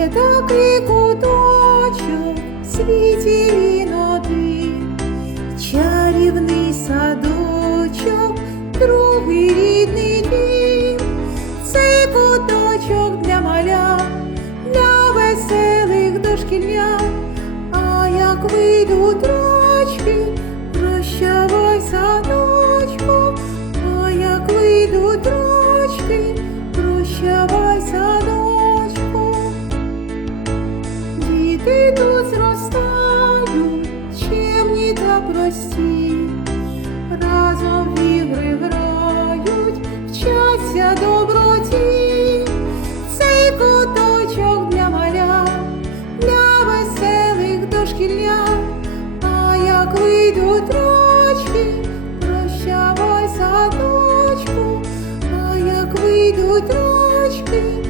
П'ятий куточок в світі він один, чарівний садочок, другий рідний дім. Цей куточок для малят, для веселих дошкільнят. А як вийдуть рочки, прощавай, садочку, а як вийдуть рочки, радості, разом в ігри грають, вчаться доброті, цей куточок для маля, для веселих дошкільня, а як вийдуть рочки, прощавай садочку, а як вийдуть рочки.